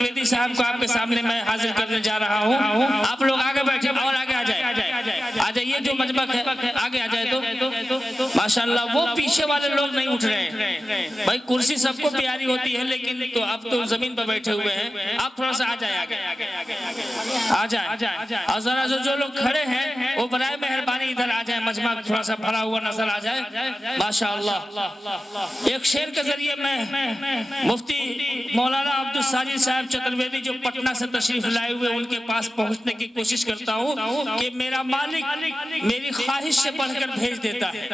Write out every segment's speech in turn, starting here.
ویدی صاحب کو آپ کے سامنے میں حاضر کرنے جا رہا ہوں. آپ لوگ آگے بیٹھے اور آگے آ جائیے. جو مجمع ہے آگے آ جائے تو ماشاءاللہ. وہ پیچھے والے لوگ نہیں اٹھ رہے ہیں بھائی. کرسی سب کو پیاری ہوتی ہے لیکن تو اب تو زمین پر بیٹھے ہوئے ہیں. آپ تھوڑا سا آ جائیں آگے آ جائیں. اور ذرا جو لوگ کھڑے ہیں وہ برائے مہربانی ادھر آ جائیں. مجمع تھوڑا سا بھرا ہوا نظر آ جائے. ماشاءاللہ. ایک شعر کے ذریعے میں مفتی مولانا عبدالساجد صاحب چترویدی جو پٹنہ سے تشریف لائے ہوئے ان کے پاس پہنچنے کی کوشش کرتا ہوں کہ میرا مالک میری خواہش سے بڑھ کر بھیج دیتا ہے.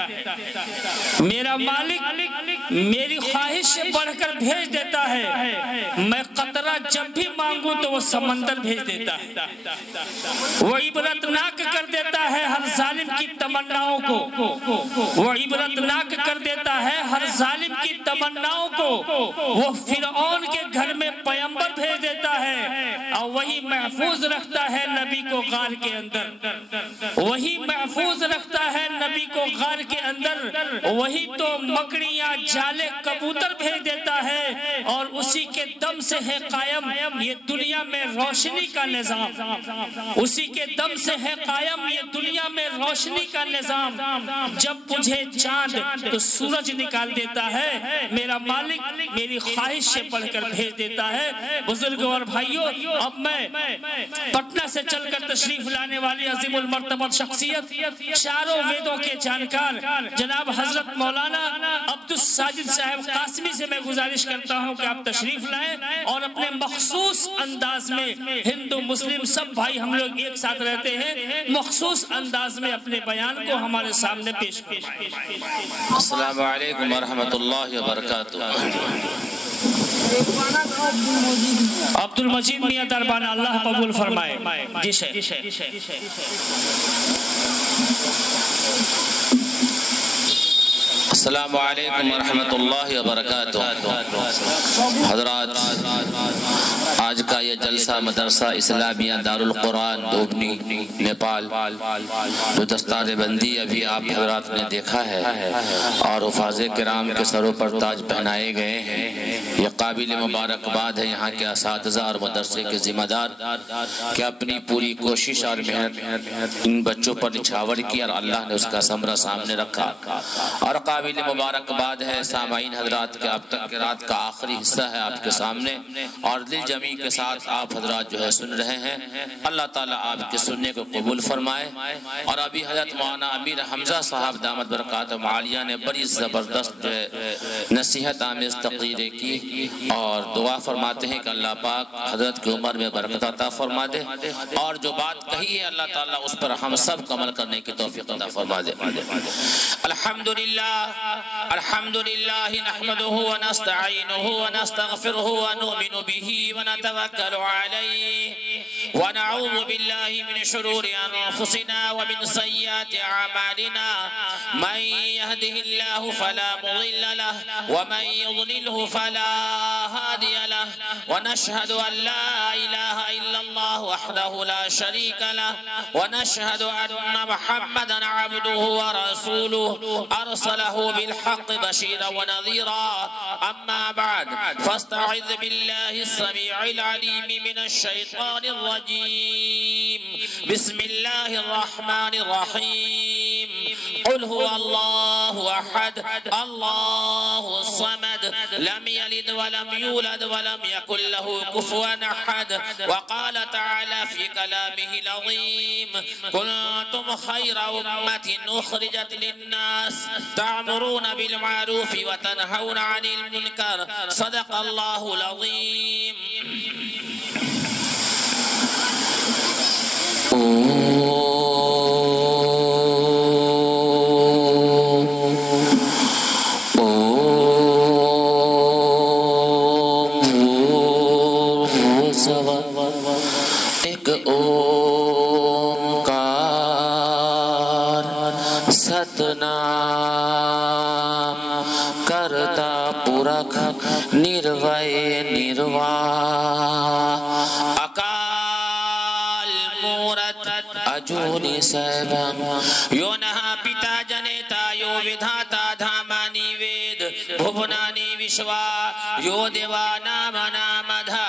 میرا مالک میری خواہش سے بڑھ کر بھیج دیتا ہے. میں قطرہ جب بھی مانگوں تو وہ سمندر بھیج دیتا ہے. وہ عبرتناک کر دیتا ہے ہر ظالم کی تمناؤں کو. وہ عبرتناک کر دیتا ہے ہر ظالم کی تمناؤں کو. وہ فرعون کے گھر میں پیغمبر بھیج دیتا ہے اور وہی محفوظ رکھتا ہے نبی کو غار کے اندر. وہی محفوظ رکھتا ہے نبی کو غار کے اندر. وہی تو مکڑیاں جالے کبوتر بھیج دیتا ہے اور اسی کے دم سے ہے قائم یہ دنیا میں روشنی کا نظام. اسی کے دم سے ہے قائم یہ دنیا میں روشنی کا نظام. جب مجھے چاند تو سورج نکال دیتا ہے. میرا مالک میری خواہش سے پڑھ کر بھیج دیتا ہے. بزرگوں اور بھائیوں اب میں پٹنہ سے چل کر تشریف لانے والی عظیم المرتبت شخصیت چاروں ویدوں کے جانکار جناب حضرت مولانا عبدالساجد صاحب قاسمی سے میں گزارش کرتا ہوں کہ آپ تشریف لائیں اور اپنے مخصوص انداز میں ہندو مسلم سب بھائی ہم لوگ ایک ساتھ رہتے ہیں مخصوص انداز میں اپنے بیان کو ہمارے سامنے پیش کریں. السلام علیکم ورحمۃ اللہ وبرکاتہ. عبد المجید میاں دربان اللہ قبول فرمائے. جی شیخ. السلام علیکم ورحمۃ اللہ وبرکاتہ. حضرات آج کا یہ جلسہ مدرسہ اسلامیہ دارالقرآن دوبنی نیپال جو دستار بندی ابھی آپ حضرات نے دیکھا ہے اور حفاظ کرام کے سروں پر تاج پہنائے گئے ہیں. یہ قابل مبارکباد ہے یہاں کے اساتذہ اور مدرسے کے ذمہ دار کہ اپنی پوری کوشش اور محنت ان بچوں پر نچھاور کی اور اللہ نے اس کا ثمرہ سامنے رکھا. اور قابل مبارکباد ہے سامعین حضرات کے اب تک کے رات کا آخری حصہ ہے آپ کے سامنے اور دل جمی کے ساتھ آپ حضرات جو ہے سن رہے ہیں. اللہ تعالیٰ آپ کے سننے کو قبول فرمائے. اور ابھی حضرت مولانا امیر حمزہ صاحب دامت برکاتہم عالیہ نے بڑی زبردست جو ہے نصیحت آمیز تقریریں کی اور دعا فرماتے ہیں کہ اللہ پاک حضرت کی عمر میں برکت عطا فرما دے اور جو بات کہی ہے اللہ تعالیٰ اس پر ہم سب کو عمل کرنے کی توفیق عطا فرما دے. الحمدللہ نحمده ونستعینه ونستغفره ونؤمن به ونتوکل علیہ ونعوذ باللہ من شرور انفسنا ومن سیئات اعمالنا من يهده الله فلا مضل له ومن يضلله فلا هادي له ونشهد ان لا اله الا الله وحده لا شريك له ونشهد ان محمدا عبده ورسوله ارسله بالحق بشيرا ونذيرا. اما بعد فاستعذ بالله السميع العليم من الشيطان الرجيم. بسم الله الرحمن الرحيم. قل هو الله احد الله الصمد لم يلد ولم يولد ولم يكن له كفوا احد. وقال تعالى في كلامه العظيم كنتم خير امة اخرجت للناس تأمرون بالمعروف وتنهون عن المنكر. صدق الله العظيم. ایک اومکار ستنام کرتا پورک نروے نروا اکال مورت اجونی سیبم یو نہا پتا جنیتا یو ودھاتا دھامانی وید بھونانی وشوا یو دیوا نام نامدھا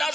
10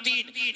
3।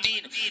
3।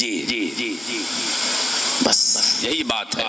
جی بس یہی بات ہے.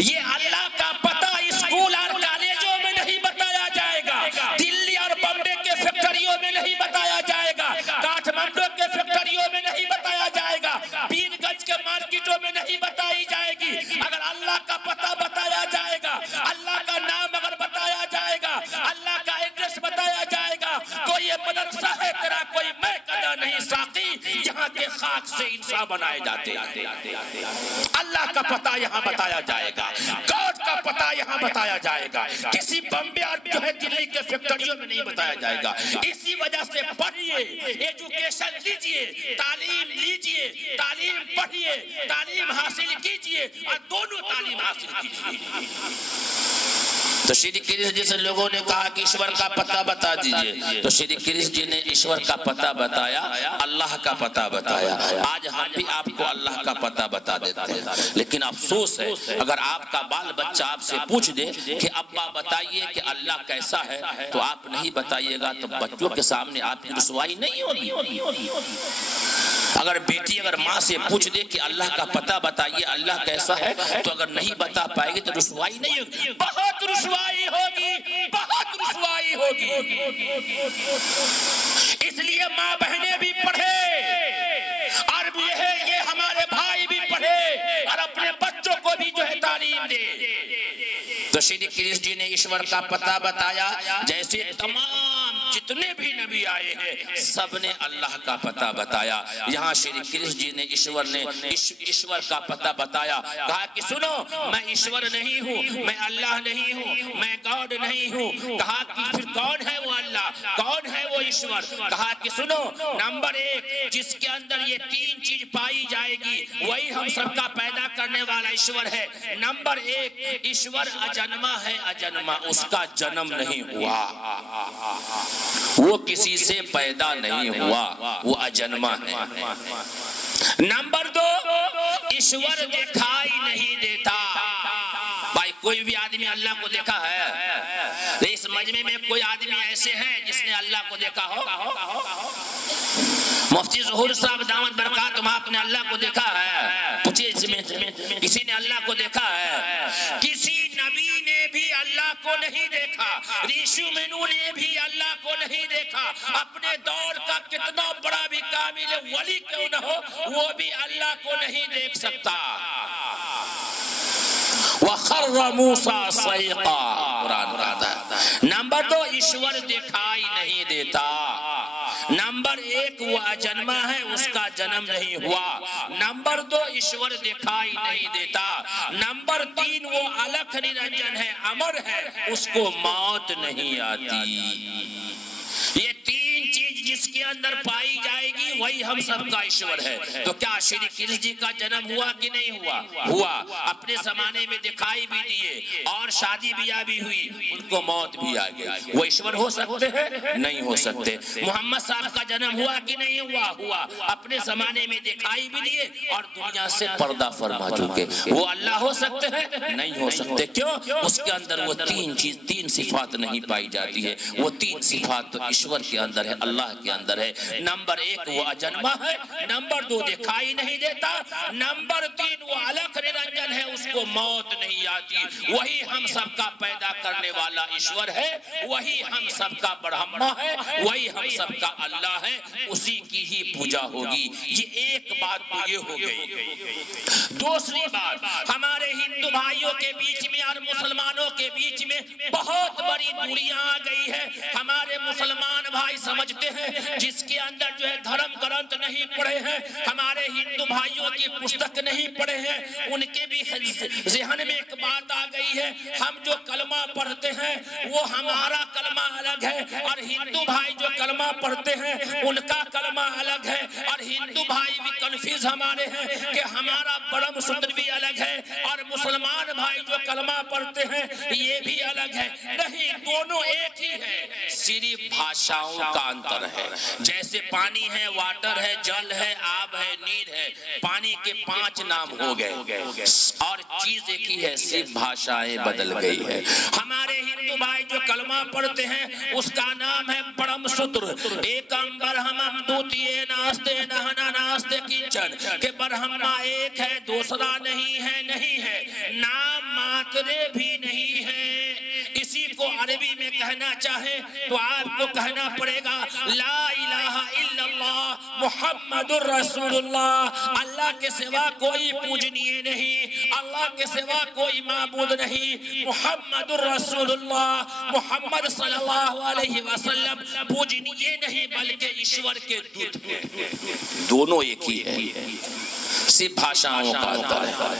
یہ اللہ کا پتہ اسکول اور کالجوں میں نہیں بتایا جائے گا, دلی اور بمبے کے فیکٹریوں میں نہیں بتایا جائے گا, کاٹھمنڈو کے فیکٹریوں میں نہیں بتایا جائے گا, پیر گنج کے مارکیٹوں میں نہیں بتائی جائے گی. اگر اللہ کا پتہ بتایا جائے گا, اللہ کا نام اگر بتایا جائے گا, اللہ کا ایڈریس بتایا جائے گا, تو یہ مدرسہ ہے تیرا کوئی میں قدا نہیں ساقی, یہاں کے خاک سے انسان بنائے جاتے ہیں. اللہ کا پتہ یہاں بتایا جائے گا, گاڈ کا پتہ یہاں بتایا جائے گا, کسی بمبے اور جو ہے دلی کے فیکٹریوں میں نہیں بتایا جائے گا. اسی وجہ سے پڑھیے, ایجوکیشن لیجئے, تعلیم لیجئے, تعلیم پڑھیے, تعلیم حاصل کیجئے, اور دونوں تعلیم حاصل کیجئے. تو شری کرشن جی سے لوگوں نے کہا کہ ایشور کا پتہ بتا دیجئے, تو شری کرشن جی نے ایشور کا پتہ بتایا, اللہ کا پتہ بتایا. آج ہم بھی آپ کو اللہ کا پتہ بتا دیتے ہیں, لیکن افسوس ہے اگر آپ کا بال بچہ آپ سے پوچھ دے کہ ابا بتائیے کہ اللہ کیسا ہے, تو آپ نہیں بتائیے گا, تو بچوں کے سامنے آپ کی رسوائی نہیں ہوگی. اگر بیٹی اگر ماں سے پوچھ دے کہ اللہ کا پتہ بتائیے اللہ کیسا ہے, تو اگر نہیں بتا پائے گی تو رسوائی نہیں ہوگی, بہت رسوائی ہوگی, بہت رسوائی ہوگی. اس لیے ماں بہنیں بھی پڑھے, اور یہ ہمارے بھائی بھی پڑھے, اور اپنے بچوں کو بھی جو ہے تعلیم دے. تو شری کرشن جی نے ایشور کا پتہ بتایا, جیسے تمام جتنے بھی نبی آئے ہیں سب نے اللہ کا پتہ بتایا. یہاں شری کرشن جی نے ایشور کا پتہ بتایا, کہا کہ سنو میں ایشور نہیں ہوں, میں اللہ نہیں ہوں, میں گاڈ نہیں ہوں. کہا کہ پھر کون ہے وہ اللہ, کون ہے وہ ایشور؟ کہا کہ سنو, نمبر 1 جس کے اندر یہ 3 چیز پائی جائے گی وہی ہم سب کا پیدا کرنے والا ایشور ہے. نمبر 1 ایشور اجنما ہے, اجنما, اس کا جنم نہیں ہوا, وہ کسی سے پیدا نہیں ہوا, وہ اجنما ہے. نمبر 2 ایشور دکھائی نہیں دیتا. بھائی کوئی بھی آدمی اللہ کو دیکھا ہے؟ اس مجمع میں کوئی آدمی ایسے ہیں جس نے اللہ کو دیکھا ہو؟ مفتی ظہور صاحب دامت برکاتہم, آپ نے اللہ کو دیکھا ہے؟ پوچھئے کسی نے اللہ کو دیکھا ہے؟ کسی نبی نے بھی اللہ کو نہیں دیکھا, ریشو منو نے بھی اللہ کو نہیں دیکھا. اپنے دور کا کتنا بڑا بھی کامل ولی کیوں نہ ہو, وہ بھی اللہ کو نہیں دیکھ سکتا. وَخَرَّ مُوسَىٰ صَيْقًا, قرآن کہتا ہے. نمبر 2 ایشور دکھائی نہیں دیتا. نمبر 1 وہ اجنما ہے, اس کا جنم نہیں ہوا. نمبر 2 ایشور دکھائی نہیں دیتا. نمبر 3 وہ الکھ نرنجن ہے, امر ہے, اس کو موت نہیں آتی. یہ 3 چیز جس کے اندر پائی جائے گی وہی ہم سب کا ایشور ہے. تو کیا شری کرشن جی کا جنم ہوا کہ نہیں ہوا؟ ہوا. اپنے زمانے میں دکھائی بھی دیے, اور شادی بیاہ بھی ہوئی, ان کو موت بھی آ گئی. وہ ایشور ہو سکتے ہیں؟ نہیں ہو سکتے. محمد صاحب کا جنم ہوا کہ نہیں ہوا؟ ہوا. اپنے زمانے میں دکھائی بھی دیے اور دنیا سے پردہ فرما چکے. وہ اللہ ہو سکتے ہیں؟ نہیں ہو سکتے. کیوں؟ اس کے اندر وہ 3 صفات نہیں پائی جاتی ہے. وہ 3 صفات تو ایشور کے اندر ہے, اللہ کے اندر ہے. نمبر 1 وہ اجنما ہے, نمبر 2 دکھائی نہیں دیتا, نمبر 3 وہ الکھ نرنجن ہے, اس کو موت نہیں آتی. وہی ہم سب کا پیدا کرنے والا ایشور ہے, وہی ہم سب کا برہما ہے, وہی ہم سب کا اللہ ہے, اسی کی ہی پوجا ہوگی. یہ ایک بات تو یہ ہو گئی. دوسری بات, ہمارے ہندو بھائیوں کے بیچ میں اور مسلمانوں کے بیچ میں بہت بڑی دوریاں آ گئی ہے. ہمارے مسلمان بھائی سمجھتے ہیں جس کے اندر جو ہے دھرم گرنتھ نہیں پڑھے ہیں, ہمارے ہندو بھائیوں کی پستک نہیں پڑھے ہیں, ان کے بھی ذہن میں ایک بات آ گئی ہے, ہم جو کلمہ پڑھتے ہیں وہ ہمارا کلمہ الگ ہے, اور ہندو بھائی جو کلمہ پڑھتے ہیں ان کا کلمہ الگ ہے. اور ہندو بھائی بھی کنفیوز ہمارے ہیں کہ ہمارا برہم سوتر بھی الگ ہے, اور مسلمان بھائی جو کلمہ پڑھتے ہیں یہ بھی الگ ہے. نہیں, دونوں ایک ہی ہے, صرف بھاشاؤں کا انتر ہے. جیسے پانی ہے, واٹر ہے, جل ہے, آب ہے, نیل ہے, پانی کے 5 نام ہو گئے, اور چیز ایک ہی ہے, صرف بھاشائیں بدل گئی ہے. ہمارے ہندو بھائی جو کلمہ پڑھتے ہیں اس کا نام ہے پرم ستر ایکم برہمم دوتیے ناستے نہنا ناستے کنچن کہ برہما ایک ہے دوسرا نہیں ہے نہیں ہے نام ماترے بھی نہیں ہے. اسی کو عربی میں کہنا چاہے تو آپ کو کہنا پڑے گا لا الہ الا اللہ محمد الرسول اللہ. اللہ کے سوا کوئی پوجنیے نہیں, اللہ کے سوا کوئی معبود نہیں, محمد الرسول اللہ محمد صلی اللہ علیہ وسلم پوجنیے نہیں بلکہ ایشور کے دودھ ہیں. دونوں ایک ہی ہے, صرف بھاشاؤں کا اندر ہے.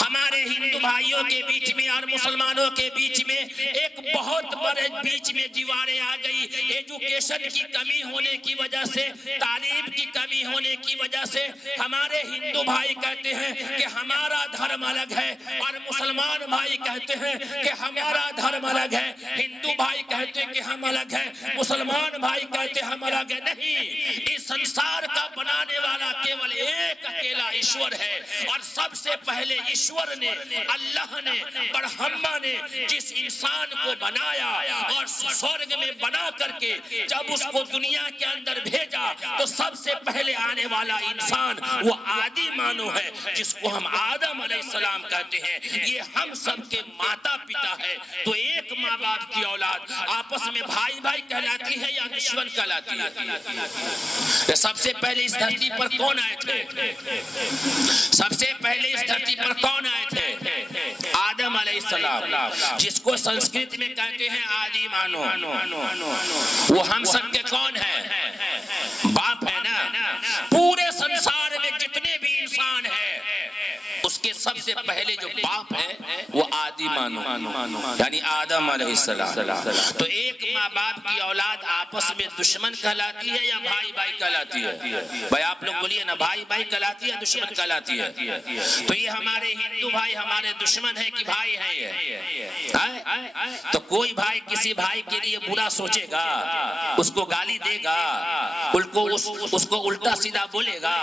ہمارے ہندو بھائیوں کے بیچ میں اور مسلمانوں کے بیچ میں ایک بہت بڑے بیچ میں دیواریں آ گئی. ایجوکیشن کی کمی ہونے کی وجہ سے, تعلیم کی کمی ہونے کی وجہ سے ہمارے ہندو بھائی کہتے ہیں کہ ہمارا دھرم الگ ہے اور مسلمان بھائی کہتے ہیں کہ ہمارا دھرم الگ ہے. ہندو بھائی کہتے ہیں کہ ہم الگ ہیں, مسلمان بھائی کہتے ہیں ہم الگ ہیں. نہیں, اس سنسار کا بنانے والا کیول ایک اکیلا ایشور ہے. اور سب سے پہلے ایشور نے, اللہ نے, برہما نے جس انسان کو بنایا اور سورگ میں بنا کر کے جب اس کو دنیا کے اندر بھیجا تو سب سے پہلے آنے والا انسان وہ آدی مانو ہے جس کو ہم آدم علیہ السلام کہتے ہیں. یہ ہم سب کے ماتا پتا ہے. تو ایک ماں باپ کی اولاد آپس میں بھائی بھائی کہلاتی ہے یا دشمن کہلاتی ہے؟ سب سے پہلے اس دھرتی پر کون آئے تھے؟ سب سے پہلے اس دھرتی پر کون آئے تھے؟ آدم علیہ السلام, جس کو سنسکرت میں کہتے ہیں آدی مانو. وہ ہم سب کے کون ہیں؟ باپ ہے نا. پورے سنسار میں جتنے بھی انسان ہیں اس کے سب سے پہلے جو باپ ہے وہ آدی مانو یعنی آدم علیہ السلام. تو ایک ماں باپ کی اولاد آپس میں دشمن کہلاتی ہے یا بھائی بھائی کہلاتی ہے؟ بھائی آپ لوگ بولیے نا, بھائی بھائی کہلاتی ہے دشمن کہلاتی ہے؟ تو یہ ہمارے ہندو بھائی ہمارے دشمن ہیں کہ بھائی ہیں یہ؟ تو کوئی بھائی کسی بھائی کے لیے برا سوچے گا, اس کو گالی دے گا, اس کو الٹا سیدھا بولے گا؟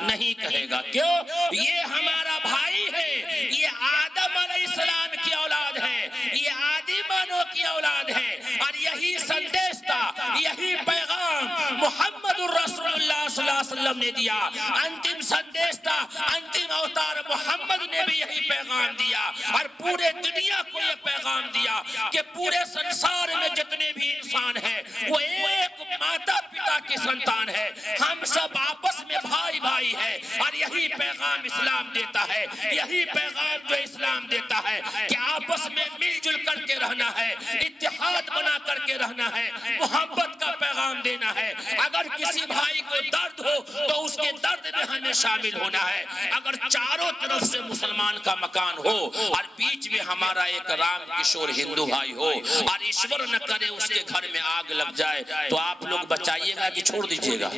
نہیں کہے گا. کیوں؟ یہ ہمارا بھائی ہے, یہ آدم علیہ السلام کی اولاد ہے, یہ آدی مانو کی اولاد ہے. اور یہی سندیش تھا, یہی پیغام محمد الرسول اللہ صلی اللہ علیہ وسلم نے دیا. انتم سندیش تھا, انتم اوتار محمد نے بھی یہی پیغام دیا اور پورے دنیا کو یہ پیغام دیا کہ پورے سنسار میں جتنے بھی انسان ہیں وہ ایک ماتا پتا کی سنتان ہے. ہم سب آپس میں بھائی بھائی ہیں. اور یہی پیغام اسلام دیتا ہے, یہی پیغام جو اسلام دیتا ہے کہ آپس میں مل جل کر کے رہنا ہے, اتحاد بنا کر کے رہنا ہے, محبت کا پیغام دینا ہے. اگر کسی بھائی کو درد ہو تو اس کے درد میں ہمیں شامل ہونا ہے. اگر چاروں طرف سے مسلمان کا مکان ہو اور بیچ میں ہمارا ایک رام کشور ہندو بھائی ہو اور ایشور نہ کرے اس کے گھر میں آگ لگ جائے تو آپ لوگ بچائیے گا کہ چھوڑ دیجیے گا؟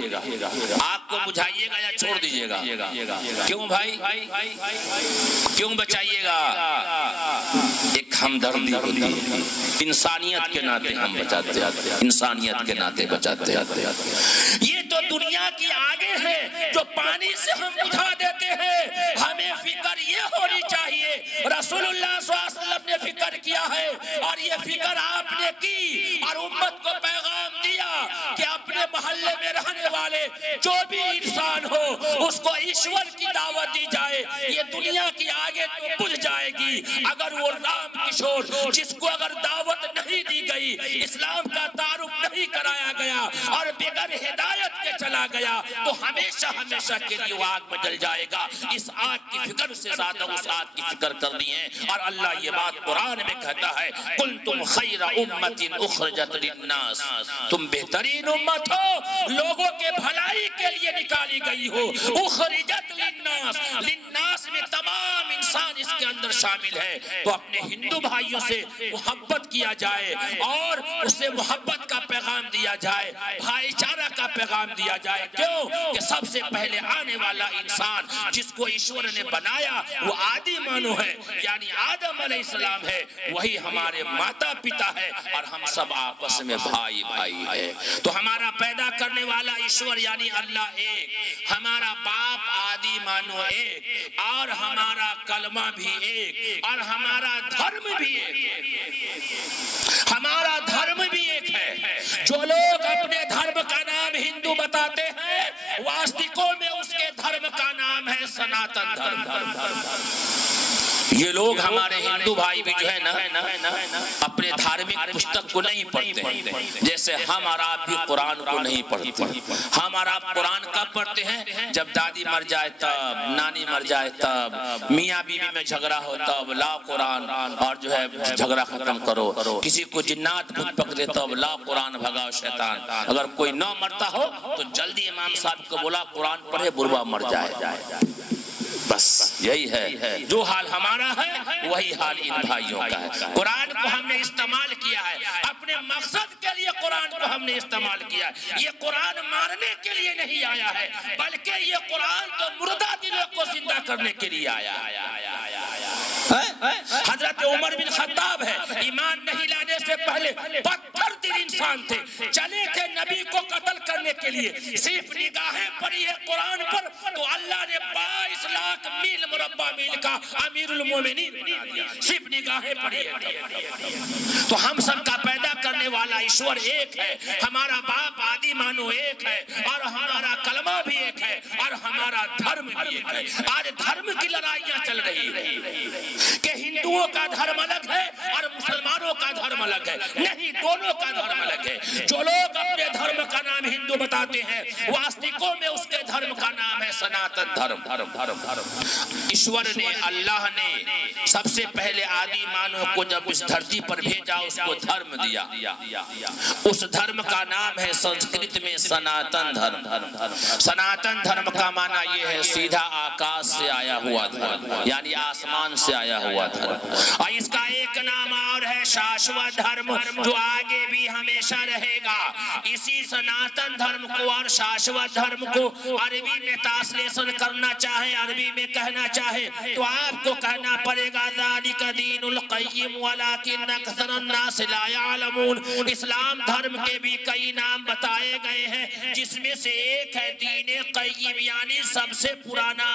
آگ کو بجھائیے گا یا چھوڑ دیجیے گا؟ کیوں بھائی, کیوں بچائیے گا؟ ایک ہمدردی ہوتی ہے, انسانیت کے ناطے ہم بچاتے ہیں, انسانیت کے ناطے بچاتے ہیں. یہ تو دنیا کی آگے ہے جو پانی سے ہم بجھا دیتے ہیں. ہمیں فکر یہ ہونی چاہیے, رسول اللہ صلی اللہ علیہ وسلم نے فکر کیا ہے اور یہ فکر آپ نے کی اور امت کو پیغام دیا کہ اپنے محلے میں رہنے والے جو بھی انسان ہو اس کو ایشور کی دعوت دی جائے. یہ دنیا کی آگے تو بجھ جائے گی. اگر وہ رام کشور جس کو اگر دعوت نہیں دی گئی, اسلام کا تعارف نہیں کرایا گیا اور بغیر ہدایت کے چلا گیا تو ہمیشہ ہمیشہ کے لیے وہ آگ میں جل جائے گا. اس آگ کی فکر سے زیادہ اس آگ کی فکر کرنی ہے. اور اللہ یہ بات قرآن میں کہتا ہے, کنتم خیر امت اخرجت للناس, تم بہترین امت ہو, لوگوں کے بھلائی کے لیے نکالی گئی ہو. اخرجت للناس, للناس میں تمام انسان اس کے اندر شامل ہے. تو اپنے ہندو بھائیوں سے محبت کیا جائے اور اسے محبت کا پیغام دیا جائے, بھائی چارہ کا پیغام دیا جائے. کیوں کہ سب سے پہلے آنے والا انسان جس کو ایشور نے بنایا وہ آدی مانو ہے یعنی آدم علیہ السلام ہے, وہی ہمارے ماتا پتا ہے اور ہم سب آپس میں بھائی بھائی ہے. تو ہمارا پیدا کرنے والا ایشور یعنی اللہ ایک, ہمارا باپ آدی مانو ایک, اور ہمارا کلمہ بھی ایک, اور ہمارا دھرم بھی ایک ہے، ہمارا دھرم بھی ایک ہے۔ جو لوگ اپنے دھرم کا نام ہندو بتاتے ہیں، واستکوں میں اس کے دھرم کا نام ہے سناتن دھرم۔ یہ لوگ ہمارے ہندو بھائی بھی جو ہے نا اپنے دھارمک پستک کو نہیں پڑھتے ہیں، جیسے ہم اور آپ بھی قرآن کو نہیں پڑھتے۔ ہم اور آپ قرآن کب پڑھتے ہیں؟ جب دادی مر جائے تب، نانی مر جائے تب، میاں بیوی میں جھگڑا ہو تب لا قرآن اور جو ہے جھگڑا ختم کرو، کسی کو جنات بھوت پکڑے تب لا قرآن بھگاؤ شیطان۔ اگر کوئی نہ مرتا ہو تو جلدی امام صاحب کو بولا قرآن پڑھے بروا مر جائے۔ بس یہی ہے، جو حال ہمارا ہے وہی حال ان بھائیوں کا ہے۔ قرآن کو ہم نے استعمال کیا ہے، اپنے مقصد کے لیے قرآن کو ہم نے استعمال کیا ہے۔ یہ قرآن مارنے کے لیے نہیں آیا ہے، بلکہ یہ قرآن تو مردہ دلوں کو زندہ کرنے کے لیے آیا ہے۔ حضرت عمر بن خطاب ہے، ایمان نہیں لانے سے پہلے پتھر دل انسان تھے، چلے تھے نبی کو قتل کرنے کے لیے، صرف نگاہیں پڑی ہے قرآن پر تو اللہ نے 22 لاکھ میل مربع میل کا امیر المومنین بنا دیا، صرف نگاہیں پڑی ہے۔ تو ہم سب کا پیدا کرنے والا ایشور ایک ہے، ہمارا باپ آدی مانو ایک ہے، اور ہمارا کلمہ بھی ایک ہے، اور ہمارا دھرم بھی ایک ہے۔ آج دھرم کی لڑائیاں چل رہی ہیں کہ ہندوؤں کا دھرم الگ ہے اور مسلمانوں کا دھرم الگ ہے، نہیں، دونوں کا دھرم الگ ہے۔ جو لوگ اپنے دھرم کا نام ہندو بتاتے ہیں، واستکوں میں اس کے دھرم کا نام ہے سناتن دھرم۔ ایشور نے، اللہ نے سب سے پہلے آدی مانو کو جب اس دھرتی پر بھیجا اس کو دھرم دیا، اس دھرم کا نام ہے سنسکرت میں سناتن دھرم۔ سناتن دھرم کا معنی یہ ہے سیدھا آکاش سے آیا ہوا دھرم، یعنی آسمان سے آیا ہوا دھرم۔ اور اس کا ایک نام اور ہے شاشوت دھرم، جو آگے بھی ہمیشہ رہے گا۔ اسی سناتن دھرم کو اور شاشوت دھرم کو عربی میں ٹرانسلیشن کرنا چاہے، عربی میں کہنا چاہے تو آپ کو کہنا پڑے گا ذالک دین القیم ولکن اکثر الناس لا یعلمون۔ اسلام دھرم کے بھی کئی نام بتائے گئے ہیں، جس میں سے ایک ہے دین قیم، یعنی سب سے پرانا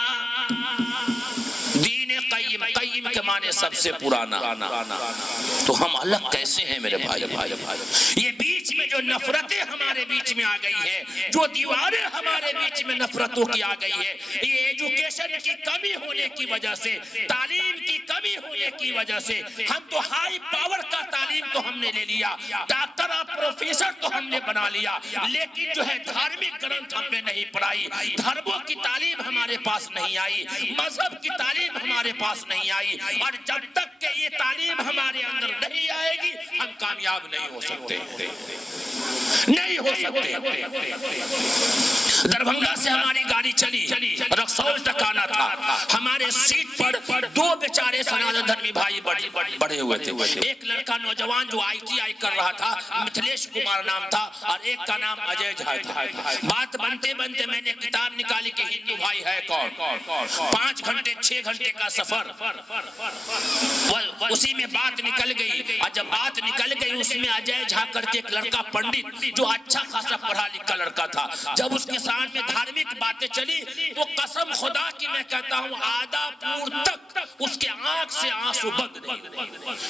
دین قیم۔ قیم کے معنی سب سے پرانا۔ تو ہم الگ کیسے ہیں میرے بھائی؟ یہ بیچ میں جو نفرتیں ہمارے بیچ میں آ گئی ہے، جو دیواریں ہمارے بیچ میں نفرتوں کی آ گئی ہے، یہ ایجوکیشن کی کمی ہونے کی وجہ سے، تعلیم کی کمی ہونے کی وجہ سے۔ ہم تو ہائی پاور کا تعلیم تو ہم نے لے لیا، ڈاکٹر اور پروفیسر تو ہم نے بنا لیا، لیکن جو ہے دھارمک گرنتھ ہم نے نہیں پڑھائی، دھرموں کی تعلیم ہمارے پاس نہیں آئی، مذہب کی تعلیم ہمارے پاس نہیں آئی، اور جب تک کہ یہ تعلیم ہمارے اندر نہیں آئے گی ہم کامیاب نہیں ہو سکتے، نہیں ہو سکتے۔ دربھنگا سے ہماری گاڑی چلی، رکسول تک آنا تھا، ہمارے سیٹ پر دو بیچارے سناتن دھرمی بھائی بڑے ہوئے تھے۔ ایک لڑکا نوجوان جو ITI کر رہا تھا، متھلیش کمار نام تھا، اور ایک کا نام اجے جھا تھا۔ بات بنتے بنتے میں نے کتاب نکالی کہ ہندو بھائی ہے کون۔ 5 گھنٹے 6 گھنٹے کا سفر، اسی میں بات نکل گئی، اور جب بات نکل گئی اس میں اجے جھا کر کے ایک لڑکا پنڈت جو اچھا خاصا پڑھا لکھا لڑکا تھا، جب اس کے ساتھ میں دھارمک باتیں چلی تو قسم خدا کی میں کہتا ہوں آدھا پور تک اس کے آنکھ سے آنسو بند نہیں،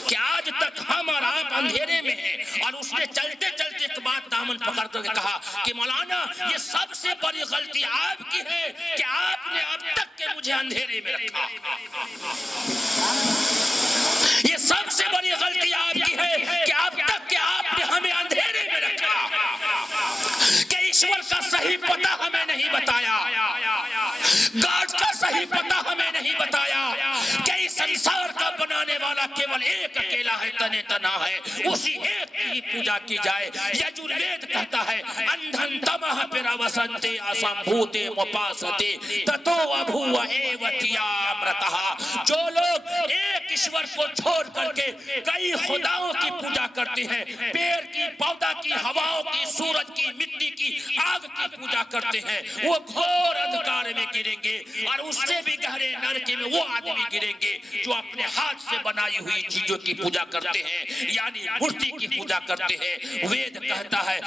کہ آج تک ہم اور آپ اندھیرے میں ہیں۔ اور اس نے چلتے چلتے ایک بات دامن پکڑ کر کہا کہ مولانا یہ سب سے بڑی غلطی آپ کی ہے کہ آپ نے اب تک کے مجھے اندھیرے میں رکھا، یہ سب سے بڑی غلطی آپ کی ہے کہ اب تک کہ آپ نے ہمیں اندھیرے میں رکھا، کہ ایشور کا صحیح پتہ ہمیں نہیں بتایا، گاڈ کا صحیح پتہ ہمیں نہیں بتایا، کہ اس سنسار کا بنانے والا کیول ایک اکیلا ہے، تنے تنا ہے، اسی ایک کی پوجا کی جائے۔ یجوروید کہتا ہے اندھن تمہ پیرا وسنتے اسمبھوتے مپاستے تتو ابھو ایوتیا امرتہا۔ جو لوگ ایک ایشور کو چھوڑ کر کے کئی خداؤں کی پوجا کرتے ہیں، پیڑ کی، پودا کی، ہواؤں کی، سورج کی، مٹی کی، آگ کی پوجا کرتے ہیں، وہ گھور اندھکار میں گریں گے، اور اس سے بھی گہرے نرک میں وہ آدمی گریں گے جو اپنے ہاتھ سے بنائی ہوئی چیزوں کی پوجا کرتے ہیں، یعنی مورتی کی پوجا کرتے ہیں۔ وید کہتا ہے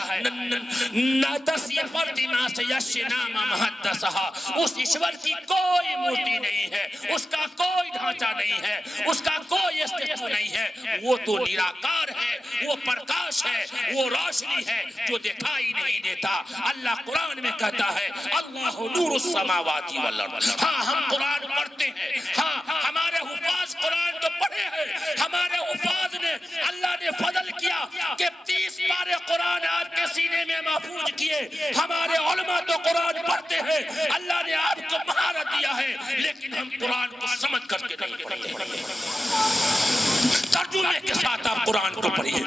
نتسیہ پرتما سے یش نام مہدسہا، اس ایشور کی کوئی مورتی نہیں ہے، اس کا کوئی ڈھانچہ ڈھانچہ نہیں ہے، اس کا کوئی اسٹیچو نہیں ہے، وہ تو نراکار ہے، وہ پرکاش ہے، وہ روشنی ہے جو دکھائی نہیں دیتا۔ اللہ قرآن میں کہتا ہے اللہ نور السماوات والارض۔ ہاں ہم قرآن پڑھتے ہیں، ہاں ہمارے حفاظ قرآن تو پڑھے ہیں، ہمارے حفاظ نے اللہ نے فضل کیا کہ 30 پارے قرآن آپ کے سینے میں محفوظ کیے۔ ہمارے علماء تو قرآن پڑھتے ہیں، اللہ نے آپ کو مہارت دیا ہے، لیکن ہم قرآن کو سمجھ کر کے نہیں پڑھتے۔ ترجمے کے ساتھ آپ قرآن کو پڑھیے۔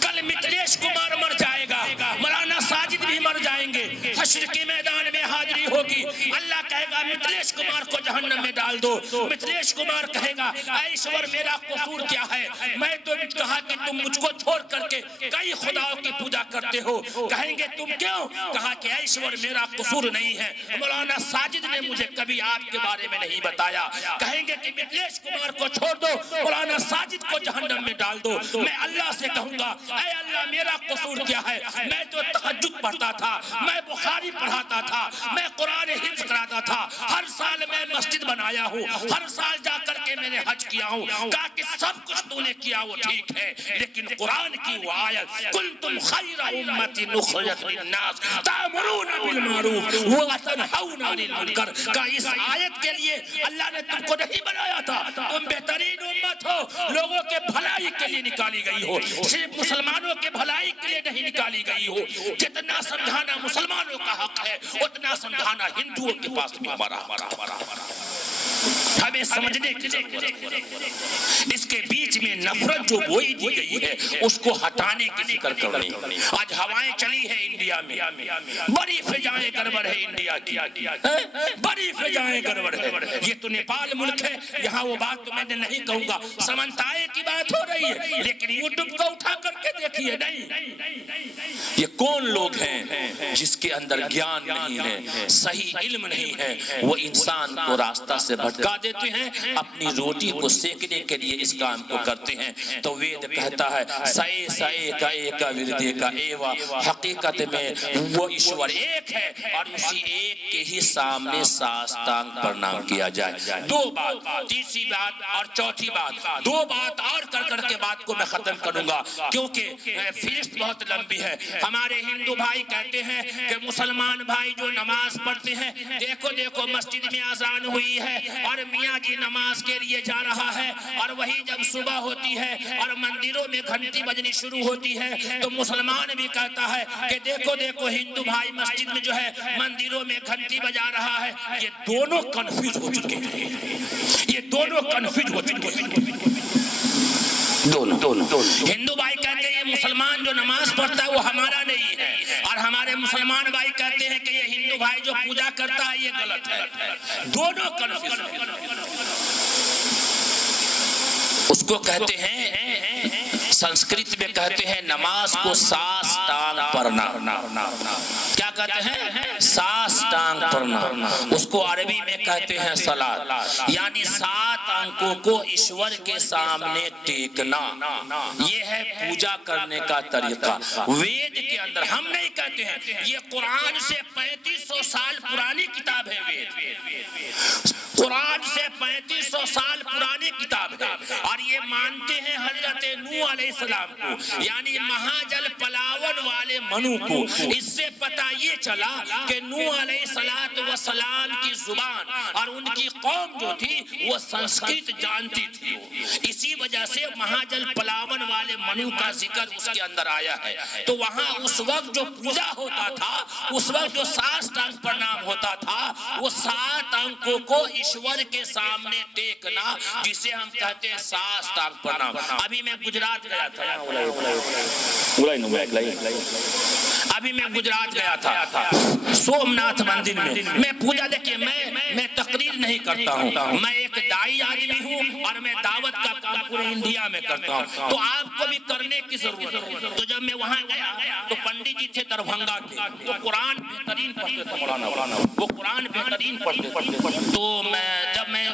کل متلیش کمار مر جائے گا، مولانا ساجد بھی مر جائیں گے، حشر کے میدان میں حاضری ہوگی، اللہ کہے گا متلیش کمار کو جہنم میں ڈال دو۔ متلیش کمار کہے گا اے ایشور میرا قصور کیا ہے، میں تو کہا کہ تم مجھ کو چھوڑ کر کے کئی خداؤں کی پوجا کرتے ہو۔ کہیں گے تم کیوں؟ کہا کہ اے ایشور میرا قصور نہیں ہے، مولانا ساجد نے مجھے کبھی آپ کے بارے میں نہیں بتایا۔ کہیں گے کہ متلیش کمار کو چھوڑ دو، مولانا ساجد کو جہنم میں ڈال دو۔ میں اللہ سے کہوں گا اے اللہ میرا قصور کیا ہے، میں تو تہجد پڑھتا تھا، میں بخاری پڑھاتا تھا، میں قرآن حفظ کراتا تھا، ہر سال میں مسجد بنایا ہوں، ہر سال جا کر کے میں نے حج کیا ہوں۔ کہا کہ سب کچھ تو نے کیا وہ ٹھیک ہے، لیکن قرآن کی وہ آیت کنتم خیر امت اخرجت للناس تأمرون بالمعروف وتنہون عن المنکر، کا اس آیت کے لیے اللہ نے تم کو نہیں بنایا تھا، تم بہترین امت ہو، لوگوں کے بھلائی کے لیے نکالی گئی ہو، صرف مسلمانوں کے بھلائی کے لیے نہیں نکالی گئی ہو۔ جتنا سمجھانا مسلمانوں کا حق ہے اتنا سمجھانا ہندوؤں کے پاس بھی ہمارا ہمیں سمجھنے کی ضرورت ہے۔ اس کے بیچ میں نفرت جو بوئی دی گئی ہے اس کو ہٹانے کی فکر کرنی۔ آج ہوائیں چلی ہے انڈیا میں، بڑی فضائیں گڑبڑ ہے انڈیا کی، بڑی فضائیں گڑبڑ ہے۔ یہ تو نیپال ملک ہے، یہاں وہ بات تو میں نے نہیں کہوں گا، سمنتائے کی بات ہو رہی ہے، لیکن یوٹیوب کو اٹھا کر کے دیکھیے نہیں۔ یہ کون لوگ ہیں جس کے اندر گیان نہیں ہے، صحیح علم نہیں ہے، وہ انسان کو راستہ سے بھٹکا دیتے ہیں، اپنی روٹی کو سیکنے کے لیے اس کام کو کرتے ہیں۔ تو وید کہتا ہے سائے سائے کا ایک وردے کا ایوا، حقیقت میں وہ ایشور ایک ہے اور اسی ایک کے ہی سامنے ساستانگ پرنام کیا جائے۔ دو بات، تیسری بات اور چوتھی بات، دو بات اور کر کے بات کو میں ختم کروں گا کیونکہ فہرست بہت لمبی ہے۔ ہمارے ہندو بھائی کہتے ہیں کہ مسلمان بھائی جو نماز پڑھتے ہیں، دیکھو دیکھو مسجد میں اذان ہوئی ہے اور میاں جی نماز کے لیے جا رہا ہے، اور وہی جب صبح ہوتی ہے اور مندروں میں گھنٹی بجنی شروع ہوتی ہے تو مسلمان بھی کہتا ہے کہ دیکھو دیکھو ہندو بھائی مسجد میں جو ہے مندروں میں گھنٹی بجا رہا ہے۔ یہ دونوں کنفیوز ہو چکے ہیں، یہ دونوں کنفیوز ہو چکے ہیں، دونوں۔ ہندو بھائی کہتے ہیں یہ مسلمان جو نماز پڑھتا ہے وہ ہمارا نہیں ہے، اور ہمارے مسلمان بھائی کہتے ہیں کہ یہ ہندو بھائی جو پوجا کرتا ہے یہ غلط ہے۔ دونوں کنفیوز ہیں۔ اس کو کہتے ہیں سنسکرت میں کہتے ہیں نماز کو ساس ٹانگ پڑھنا۔ کیا کہتے ہیں؟ ساس ٹانگ پڑھنا۔ اس کو عربی میں کہتے ہیں صلاۃ، یعنی 7 انکوں کو ایشور کے سامنے ٹیکنا۔ یہ ہے پوجا کرنے کا طریقہ وید کے اندر۔ ہم نہیں کہتے ہیں، یہ قرآن سے 3500 سال پرانی کتاب ہے وید، قرآن سے 3500 سال پرانی کتاب ہے، اور یہ مانتے ہیں حضرت نوح علیہ السلام کو، یعنی مہاجل پلاون والے منو کو۔ اس سے پتہ یہ چلا کہ نوح علیہ السلام کی زبان اور ان کی قوم جو تھی وہ سنسکرت جانتی تھی، اسی وجہ سے مہاجل پلاون والے منو کا ذکر اس کے اندر آیا ہے۔ تو وہاں اس وقت جو پوجا ہوتا تھا، اس وقت جو ساس ٹانگ پرنام ہوتا تھا، وہ 7 انکوں کو ایشور کے سامنے ٹیکنا، جسے ہم کہتے ہیں ساس ٹانگ پرنام۔ ابھی میں گجرات گیا تھا، ابھی میں گجرات گیا تھا سومناتھ مندر میں پوجا۔ دیکھیے میں تقریر نہیں کرتا ہوں، میں ایک دائی آدمی ہوں اور میں دعوت کا کام پورے انڈیا میں کرتا ہوں، تو آپ کو بھی کرنے کی ضرورت ہے۔ تو جب جب میں وہاں گیا تو پنڈت جی تھے دربھنگا کے, وہ قرآن بہترین پڑھتے تھے مولانا, وہ قرآن بہترین پڑھتے تھے. تو جب میں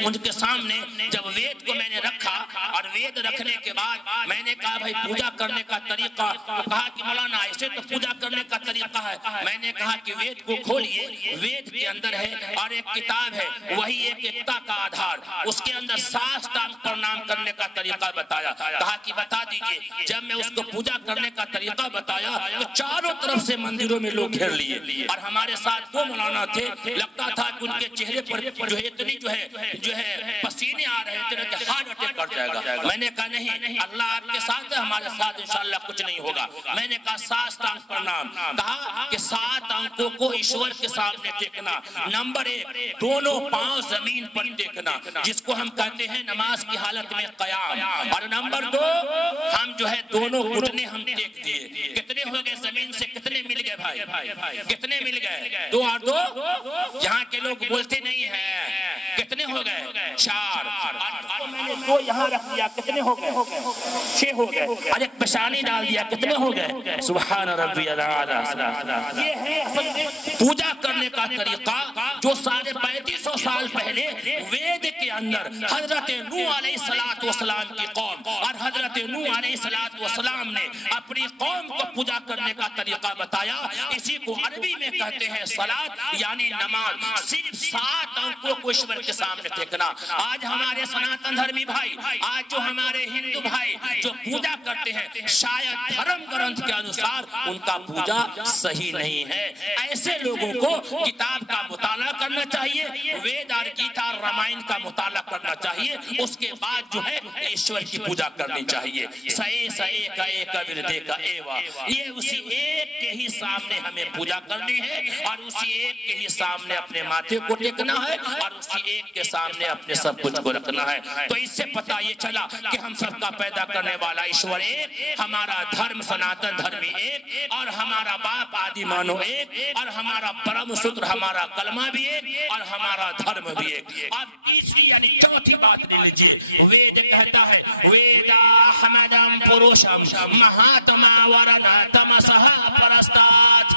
ان کے سامنے جب وید کو میں نے رکھا اور وید رکھنے کے بعد میں نے کہا بھائی پوجا کرنے کا طریقہ, تو کہا کہ مولانا ایسے تو پوجا کرنے کا طریقہ ہے. میں نے کہا کہ وید کو کھولیے, وید کے اندر ہے اور ایک کتاب ہے, وہی ایک ایکتا کا آدھار, اس کے اندر ساستانگ پرنام کرنے کا طریقہ بتایا. کہا کہ بتا دیجئے. جب میں اس کو پوجا کرنے کا طریقہ بتایا تو چاروں طرف سے مندروں میں لوگ گھیر لیے, اور ہمارے ساتھ دو مولانا تھے, لگتا تھا کہ ان کے چہرے پر جو ہے اتنی جو ہے پسینے آ رہے تھے کہ ہارٹ اٹیک کر جائے گا. میں نے کہا نہیں, اللہ آپ کے ساتھ ہے, ہمارے ساتھ انشاءاللہ کچھ نہیں ہوگا. میں نے کہا ساستانگ پرنام, کہا کہ 7 انکوں کو ایشور کے سامنے ٹیکنا. نمبر 1 دونوں پاؤں زمین پر ٹیکنا, جس کو ہم کہتے ہیں نماز کی حالت میں قیام. اور نمبر 2 ہم جو ہے دونوں گھٹنے ہم ٹیک دیے. کتنے ہو گئے زمین سے, کتنے مل گئے بھائی, کتنے مل گئے؟ 2 اور 2 یہاں کے لوگ بولتے نہیں ہیں. کتنے ہو گئے؟ 4. میں نے 2 یہاں رکھ دیا, کتنے ہو گئے؟ 6 ہو گئے. اور ایک پیشانی ڈال دیا, کتنے ہو گئے؟ سبحان ربی الاعلی. یہ ہے پوجا کرنے کا طریقہ جو 3500 سال پہلے وید کے اندر حضرت نوح علیہ السلام کی قوم اور حضرت نوح علیہ السلام نے اپنی قوم کو پوجا کرنے کا طریقہ بتایا. اسی کو عربی میں کہتے ہیں صلاۃ یعنی نماز. صرف 7 انکوں کو ایشور کے سامنے ٹیکنا. آج ہمارے سناتن دھرمی بھائی, آج جو ہمارے ہندو بھائی جو پوجا کرتے ہیں, شاید دھرم گرنتھ کے انوسار ان کا پوجا صحیح نہیں ہے. ایسے لوگوں کو کتاب کا مطالعہ کرنا چاہیے, وید اور گیتا اور رامائن کا مطالعہ کرنا چاہیے. اس کے بعد جو ہے ایشور کی پوجا کرنی چاہیے. سئے کا ایک وردے کا ایوا, یہ اسی ایک کے ہی سامنے ہمیں پوجا کرنی ہے, اور اسی ایک کے ہی سامنے اپنے ماتھے کو ٹیکنا ہے, اور اسی ایک کے سامنے اپنے سب کچھ کو رکھنا ہے. تو اس سے پتہ یہ چلا کہ ہم سب کا پیدا کرنے والا ایشور ایک, ہمارا دھرم سناتن دھرمی ایک, اور ہمارا باپ آدی مانو ایک, اور ہمارا پرم سوتر ہمارا کلمہ بھی ایک, اور ہمارا دھرم بھی ایک. اب تیسری یعنی چوتھی بات لے لیجیے. وید کہتا ہے ویدا حمدم پروشم مہاتما ورنا تمسہ پرستات.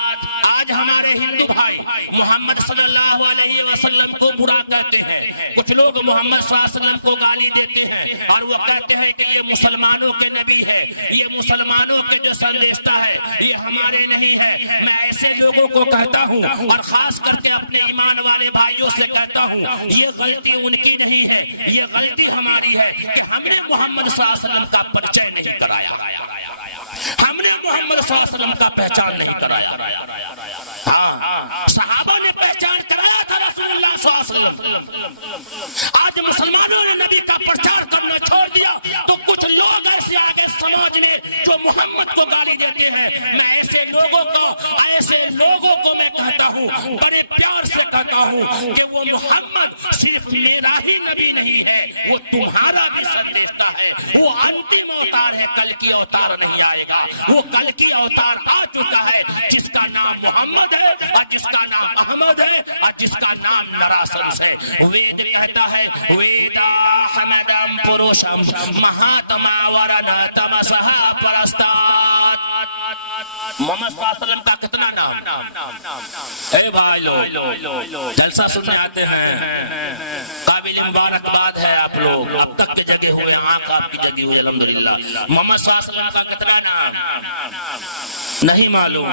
آج ہمارے ہندو بھائی محمد صلی اللہ علیہ وسلم کو برا کہتے ہیں. کچھ لوگ محمد صلی اللہ علیہ وسلم کو گالی دیتے ہیں اور وہ کہتے ہیں کہ یہ مسلمانوں کے نبی ہے, یہ مسلمانوں کے جو سندیشتا ہے, یہ ہمارے نہیں ہے. میں ایسے لوگوں کو کہتا ہوں, اور خاص کر کے اپنے ایمان والے بھائیوں سے کہتا ہوں, یہ غلطی ان کی نہیں ہے, یہ غلطی ہماری ہے کہ ہم نے محمد صلی اللہ علیہ وسلم کا پرچے نہیں کرایا, ہم نے محمد صلی اللہ علیہ وسلم کا پہچان نہیں کرایا. ہاں, صحابہ نے پہچان کرایا تھا رسول اللہ صلی اللہ علیہ وسلم. آج مسلمانوں نے نبی کا پرچار کرنا چھوڑ دیا تو کچھ لوگ ایسے آگے سماج میں جو محمد کو گالی دیتے ہیں. میں ایسے لوگوں کو میں کہتا ہوں, بڑے پیار سے کہتا ہوں کہ وہ محمد صرف میرا ہی نبی نہیں ہے, وہ تمہارا بھی سندیشتا ہے. وہ انتم اوتار ہے, کل کی اوتار نہیں آئے گا. وہ کل کی اوتار آ چکا ہے, جس کا نام محمد ہے, اور جس کا نام احمد ہے, اور جس کا نام نراسنس ہے. وید کہتا ہے ویدا حمدم پروشم مہاتما ورنا تمسہ پرستات. محمد صلی اللہ علیہ وسلم کا کتنا نام اے بھائی لوگ جلسہ سننے آتے ہیں, قابل مبارکباد ہے آپ لوگ, اب تک کے جگہ ہوئے, آنکھ آپ کی جگہ ہوئے الحمدللہ. محمد صلی اللہ علیہ وسلم کا کتنا نام نہیں معلوم.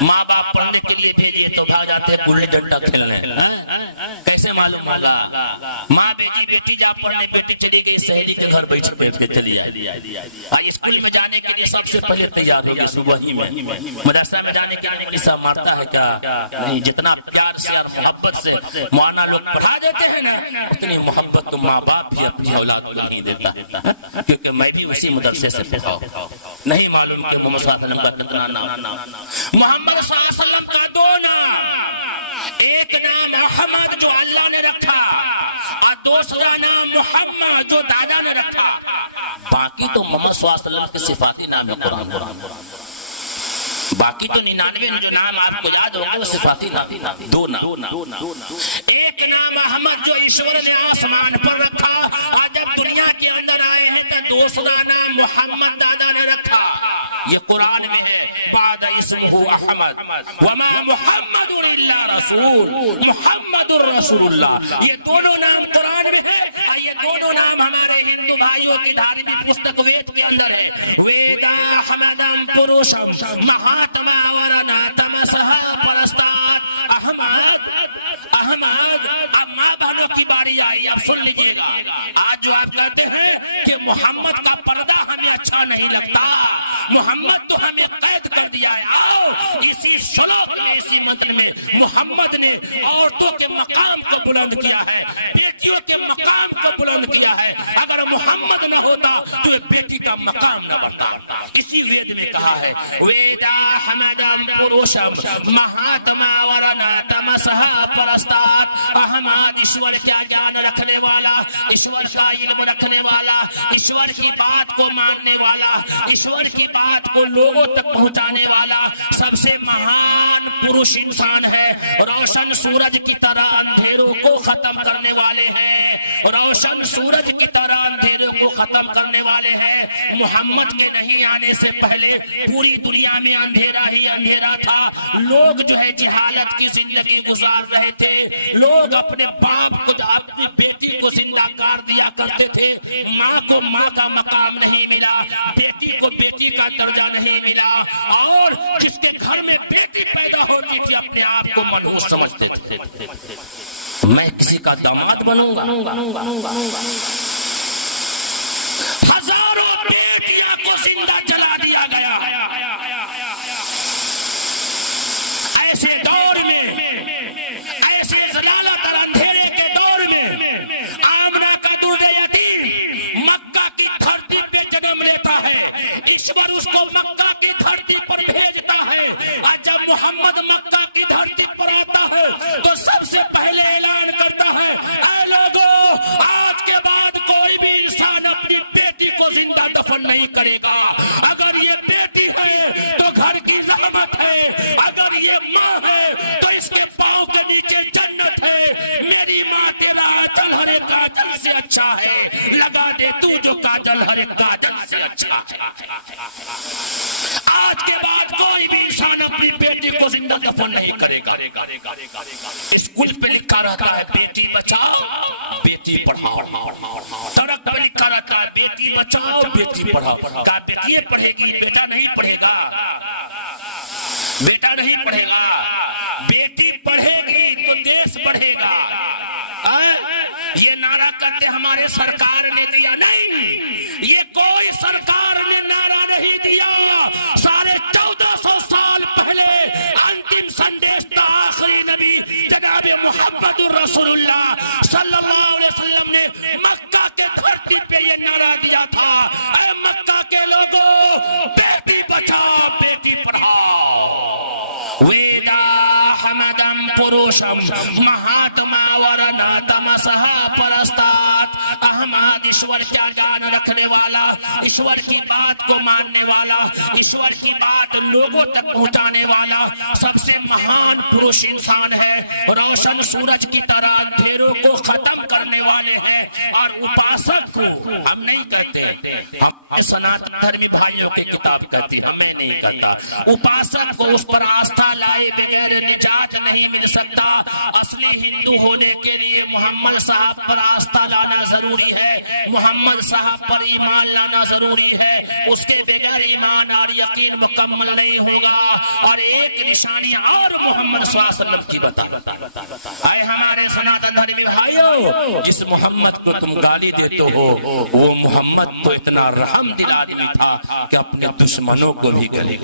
ماں باپ پڑھنے کے لیے بھیجیے تو بھاگ جاتے ہیں گلی ڈنڈا کھیلنے. کیسے معلوم ہوگا؟ ماں بیٹی بیٹی جا پڑھنے, بیٹی چلی گئی سہیلی کے گھر بیٹھ کے چلی آئی. اسکول میں جانے کے لیے سب سے پہلے تیار ہوگی صبح ہی میں. مدرسہ میں جانے کے لیے مدرسہ مارتا ہے کیا نہیں. جتنا پیار سے اور محبت سے مولانا لوگ پڑھا دیتے ہیں نا, اتنی محبت تو ماں باپ بھی اپنی اولاد کو نہیں دیتا, کیونکہ میں بھی اسی مدرسے سے پڑھا ہوں. نہیں معلوم کہ محمد صلی اللہ علیہ وسلم کا کتنا نام. محمد صلی اللہ علیہ وسلم کا 2 نام, ایک نام احمد جو اللہ نے رکھا, اور دوسرا نام محمد جو دادا نے رکھا. باقی تو محمد صلی اللہ علیہ وسلم کے صفاتی نام ہے قرآن. باقی تو 99 جو نام آپ کو یاد ہوگا وہ صفاتی نام. 2 نام, ایک نام احمد جو ایشور نے آسمان پر رکھا, اور جب دنیا کے اندر آئے ہیں تو دوسرا نام محمد دادا نے رکھا. اسمہ احمد وما محمد الا رسول محمد الرسول اللہ. یہ دونوں نام قرآن میں ہے اور یہ دونوں نام ہمارے ہندو بھائیوں کی دھارمک پستک وید کے اندر ہے. ویداحمدم پروشم مہاتما ورنا تمسہ پرستات احمد احمد. اب ماں بہنوں کی باری آئی. اب سن لیجیے گا, آج جو آپ کہتے ہیں کہ محمد کا پردہ ہمیں اچھا نہیں لگتا, محمد تو ہمیں قید کر دیا ہے. آؤ اسی شلوک میں, اسی منتر میں محمد نے عورتوں کے مقام کو بلند کیا ہے, بیٹیوں کے مقام کو بلند کیا ہے. اگر محمد نہ ہوتا تو بیٹی کا مقام نہ بڑھتا. اسی وید میں کہا ہے ویدا حمدم پروشم مہاتما ورنا تمسہ پرستات احمد. ایشور کا جان رکھنے والا, ایشور کا علم رکھنے والا, ایشور کی بات کو ماننے والا, ایشور کی بات کو لوگوں تک پہنچانے والا سب سے مہان پروش انسان ہے. روشن سورج کی طرح اندھیروں کو ختم کرنے والے ہیں, روشن سورج کی طرح اندھیروں کو ختم کرنے والے ہیں. محمد کے نہیں آنے سے پہلے پوری دنیا میں اندھیرا ہی اندھیرا تھا. لوگ جو ہے جہالت کی زندگی گزار رہے تھے. لوگ اپنے باپ کو, اپنی بیٹی کو زندہ کار دیا کرتے تھے. ماں کو ماں کا مقام نہیں ملا, بیٹی کو بیٹی کا درجہ نہیں ملا, اور جس کے گھر میں بیٹی پیدا ہوتی تھی اپنے آپ کو منحوس سمجھتے تھے. میں کسی کا داماد بنوں گا. ہزاروں بیٹیاں کو زندہ جلا دیا گیا. ایسے دور میں, ایسے ضلالت اور اندھیرے کے دور میں آمنہ کا درد یتیم مکہ کی دھرتی پہ جنم لیتا ہے. ایشور اس کو مکہ کی دھرتی پر بھیجتا ہے, اور جب محمد مکہ کی دھرتی پر آتا ہے تو سب سے پہلے اعلان کرتا ہے اے لوگو, آج کے بعد کوئی بھی انسان اپنی بیٹی کو زندہ دفن نہیں کرے گا. اگر یہ بیٹی ہے تو گھر کی زحمت ہے, اگر یہ ماں ہے تو اس کے پاؤں کے نیچے جنت ہے. میری ماں تیرا آنچل ہر ایک آنچل سے اچھا ہے, لگا دے تو جو کاجل ہر ایک کاجل سے اچھا ہے. آج کے بعد کوئی بھی انسان اپنی بیٹی کو زندہ دفن نہیں کرے گا. اسکول پہ لکھا رہتا ہے بیٹی بچاؤ بیٹی پڑھاؤ, سڑک پہ لکھا رہتا ہے بیٹی بچاؤ بیٹی پڑھاؤ. کہا بیٹی پڑھے گی, بیٹا نہیں پڑھے گا, بیٹا نہیں پڑھے گا. بیٹی پڑھے گی تو دیش بڑھے گا. یہ نعرہ کرتے ہمارے سرکار نے دیا نہیں, یہ کوئی سرکار نے نعرہ نہیں دیا. 1450 سال پہلے انتم سندیش تھا آخری نبی جناب محمد الرسول اللہ صلی اللہ علیہ وسلم نے مکہ کے دھرتی پہ یہ نعرہ دیا تھا, اے مکہ کے لوگوں, بیٹی بچاؤ بیٹی پڑھاؤ. ویدا حمدم پروشم مہاتما ورنا تمسہ پرستات احمد. ایشور کیا جان رکھنے والا, ایشور کی بات کو ماننے والا, ایشور کی بات لوگوں تک پہنچانے والا سب سے مہان پروش انسان ہے. روشن سورج کی طرح اندھیروں کو ختم کرنے والے ہیں. اور اپاسک کو ہم نہیں کہتے, ہم سناتن دھرمی بھائیوں کی کتاب کہتی, ہمیں نہیں کہتا. اپاسک کو اس پر آستھا لائے بغیر نجات نہیں مل سکتا. اصلی ہندو ہونے کے لیے محمد صاحب پر آستھا لانا ضروری ہے, محمد صاحب پر ایمان لانا ضروری ہے. اس کے بغیر ایمان اور یقین مکمل نہیں ہوگا. اور ایک نشانی اور محمد صلی اللہ علیہ وسلم کی بتا, اے ہمارے سناتن دھرمی بھائیو, جس محمد کو تم گالی دیتے ہو وہ محمد تو اتنا رحم دل آدمی تھا کہ اپنے دشمنوں کو بھی گلے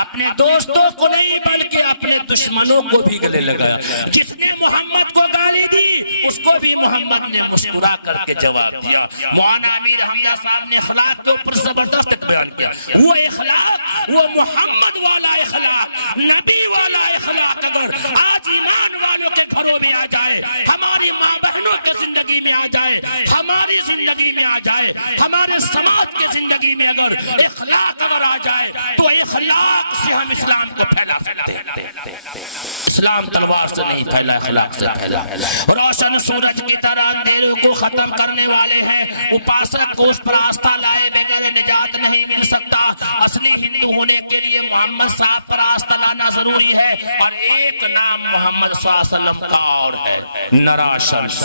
اپنے دوستوں کو نہیں بلکہ اپنے دشمنوں کو بھی گلے لگایا. جس نے محمد کو گالی دی اس کو بھی محمد نے مسکرا کر کے جواب دیا. مولانا امیر حمزہ صاحب نے اخلاق کے اوپر زبردست بیان کیا. وہ اخلاق, وہ محمد والا اخلاق, نبی والا اخلاق اگر آج ایمان والوں کے گھروں میں آ جائے, ہماری ماں بہنوں کی زندگی میں آ جائے, ہماری زندگی میں آ جائے, ہمارے سماج کی زندگی میں اگر اخلاق اگر آ جائے تو اخلاق سے ہم اسلام کو پھیلا سکتے ہیں. اسلام تلوار سے نہیں پھیلا, اخلاق سے پھیلا. روشن سورج کی طرح اندھیروں کو ختم کرنے والے ہیں. اپاسک کو اس پر آستھا لائے بغیر نجات نہیں مل سکتا. اصلی ہندو ہونے کے لیے محمد صاحب پر آستہ لانا ضروری ہے. اور ایک نام محمد صلی اللہ علیہ وسلم کا اور ہے, نراشمس.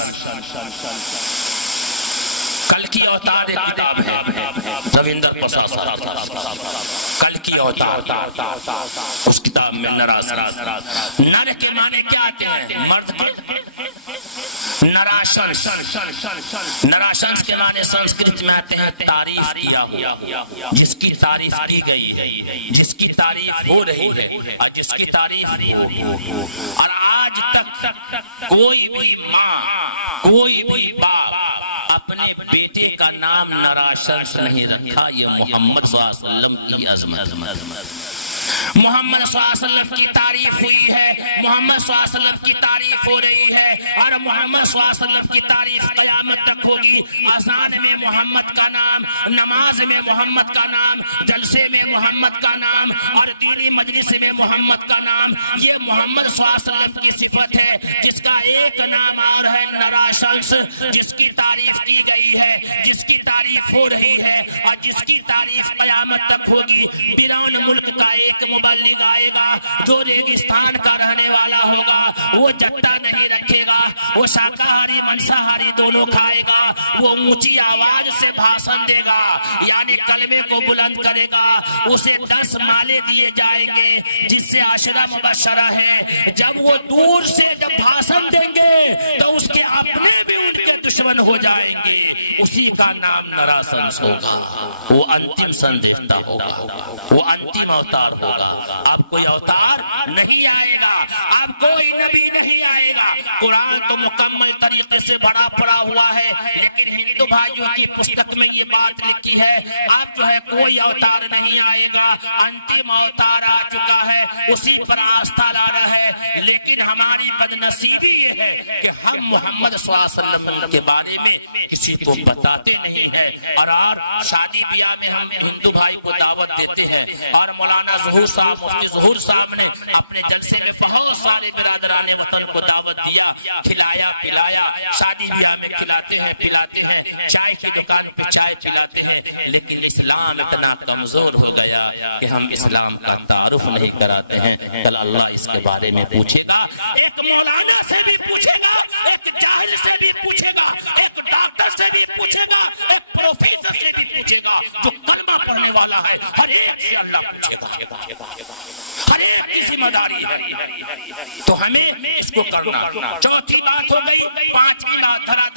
کل کی اوتار ایک کتاب ہے رویندر پرساد صاحب, کل کی اوتار, اس کتاب میں نراشمس, نر کے معنی کیا آتے ہیں؟ مرد کے. نراشنس, نراشنس کے معنی سنسکرت میں آتے ہیں تعریف کیا ہوا, جس کی تعریف کی گئی ہے, جس کی تعریف ہو رہی ہے اور جس کی تعریف ہو. اور آج تک کوئی بھی ماں, کوئی بھی باپ اپنے بیٹے کا نام نراشنس نہیں رکھا. یہ محمد صلی اللہ علیہ وسلم کی عظمت. محمد صلی اللہ علیہ وسلم کی تعریف ہوئی ہے, محمد صلی اللہ علیہ وسلم کی تعریف ہو رہی ہے, اور محمد صلی اللہ علیہ وسلم کی تعریف قیامت تک ہوگی. اذان میں محمد کا نام, نماز میں محمد کا نام, جلسے میں محمد کا نام, اور دینی مجلس میں محمد کا نام. یہ محمد صلی اللہ علیہ وسلم کی صفت ہے, جس کا ایک نام اور ہے نراشنس, جس کی تعریف کی گئی ہے, جس کی تعریف ہو رہی ہے, اور جس کی تعریف قیامت تک ہوگی. بیرون ملک کا ایک مبلغ آئے گا جو ریگستان کا رہنے والا ہوگا, وہ جٹا نہیں رکھے گا, وہ شاکاہاری منساہاری دونوں کھائے گا, وہ اونچی آواز سے بھاشن دے گا, یعنی کلمے کو بلند کرے گا. اسے 10 مالے دیے جائیں گے جس سے عشرہ مبشرہ ہے. جب وہ دور سے جب بھاشن دیں گے تو اس کے اپنے بھی ان کے دشمن ہو جائیں گے. اسی کا نام نراشنس ہوگا. وہ انتم سندیشتا ہوگا, وہ انتم اوتار ہوگا. اب کوئی اوتار نہیں آئے گا, اب کوئی نبی نہیں آئے گا. قرآن تو مکمل طریقے سے بڑا پڑا ہوا ہے, لیکن ہندو بھائیوں کی پستک میں یہ بات لکھی ہے اب جو ہے کوئی اوتار نہیں آئے گا, انتم اوتار آ چکا ہے, اسی پر آستھا لانا ہے. لیکن ہماری بدنصیبی یہ ہے کہ ہم محمد صلی اللہ علیہ وسلم کے بارے میں کسی کو بتاتے نہیں ہیں. اور شادی بیاہ میں ہم ہندو بھائی کو دعوت دیتے ہیں, اور مولانا ظہور صاحب, مفتی ظہور صاحب نے اپنے جلسے میں بہت سارے برادران وطن کو دعوت دیا, کھلایا پلایا. شادی بیاہ میں کھلاتے ہیں پلاتے ہیں, چائے کی دکان پہ چائے پلاتے ہیں. لیکن اسلام اتنا کمزور ہو گیا کہ ہم اسلام کا تعارف نہیں کراتے ہیں. کل اللہ اس کے بارے میں پوچھے گا, ایک مولانا سے بھی پوچھے گا, ایک جاہل سے بھی پوچھے گا, ایک ڈاکٹر سے بھی پوچھے گا, ایک پروفیسر سے بھی پوچھے گا, جو کلمہ پڑھنے والا ہے ہر ایک سے اللہ پوچھے گا. ہر ایک کی ذمہ داری ہے, تو ہمیں اس کو کرنا. چوتھی بات ہو گئی. پانچویں بات دھرا